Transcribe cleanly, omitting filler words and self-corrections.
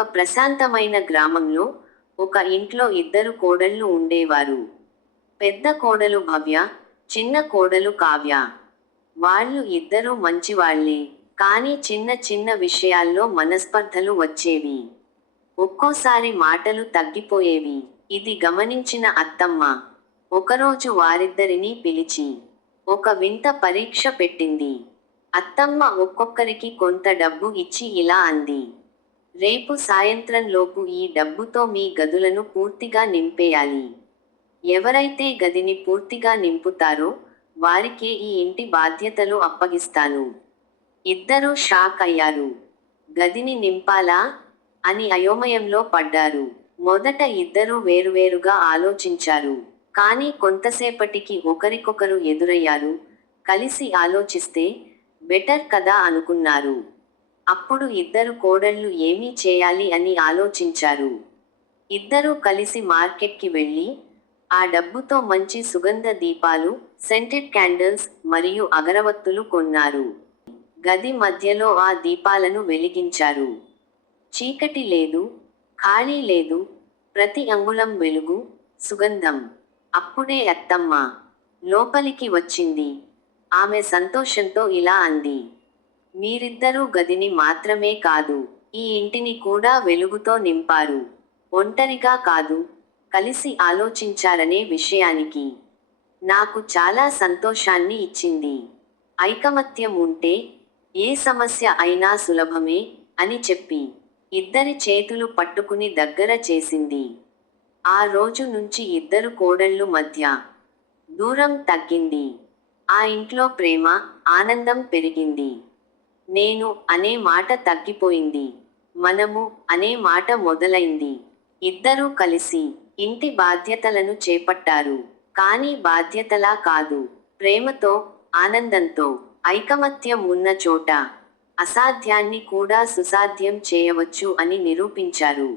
ఒక ప్రశాంతమైన గ్రామంలో ఒక ఇంట్లో ఇద్దరు కోడళ్ళు ఉండేవారు. పెద్ద కోడలు భవ్య, చిన్న కోడలు కావ్య. వాళ్ళు ఇద్దరూ మంచివాళ్లే, కానీ చిన్న చిన్న విషయాల్లో మనస్పర్ధలు వచ్చేవి. ఒక్కోసారి మాటలు తగ్గిపోయేవి. ఇది గమనించిన అత్తమ్మ ఒకరోజు వారిద్దరినీ పిలిచి ఒక వింత పరీక్ష పెట్టింది. అత్తమ్మ ఒక్కొక్కరికి కొంత డబ్బు ఇచ్చి ఇలా అంది: రేపు సాయంత్రంలోపు ఈ డబ్బుతో మీ గదులను పూర్తిగా నింపేయాలి. ఎవరైతే గదిని పూర్తిగా నింపుతారో వారికే ఈ ఇంటి బాధ్యతలు అప్పగిస్తాను. ఇద్దరూ షాక్ అయ్యారు. గదిని నింపాలా అని అయోమయంలో పడ్డారు. మొదట ఇద్దరూ వేరువేరుగా ఆలోచించారు. కానీ కొంతసేపటికి ఒకరికొకరు ఎదురయ్యారు. కలిసి ఆలోచిస్తే బెటర్ కదా అనుకున్నారు. అప్పుడు ఇద్దరు కోడళ్ళు ఏమీ చేయాలి అని ఆలోచించారు. ఇద్దరూ కలిసి మార్కెట్కి వెళ్ళి ఆ డబ్బుతో మంచి సుగంధ దీపాలు, సెంటెడ్ క్యాండిల్స్ మరియు అగరవత్తులు కొన్నారు. గది మధ్యలో ఆ దీపాలను వెలిగించారు. చీకటి లేదు, ఖాళీ లేదు, ప్రతి అంగుళం వెలుగు, సుగంధం. అప్పుడే అత్తమ్మ లోపలికి వచ్చింది. ఆమె సంతోషంతో ఇలా అంది: మీరిద్దరూ గదిని మాత్రమే కాదు, ఈ ఇంటిని కూడా వెలుగుతో నింపారు. ఒంటరిగా కాదు, కలిసి ఆలోచించారనే విషయానికి నాకు చాలా సంతోషాన్ని ఇచ్చింది. ఐకమత్యం ఉంటే ఏ సమస్య అయినా సులభమే అని చెప్పి ఇద్దరి చేతులు పట్టుకుని దగ్గర చేసింది. ఆ రోజు నుంచి ఇద్దరు కోడళ్ళు మధ్య దూరం తగ్గింది. ఆ ఇంట్లో ప్రేమ, ఆనందం పెరిగింది. నేను అనే మాట తగ్గిపోయింది. మనము అనే మాట మొదలైంది. ఇద్దరూ కలిసి ఇంటి బాధ్యతలను చేపట్టారు. కానీ బాధ్యతలా కాదు, ప్రేమతో, ఆనందంతో. ఐకమత్యం ఉన్న చోట అసాధ్యాన్ని కూడా సుసాధ్యం చేయవచ్చు అని నిరూపించారు.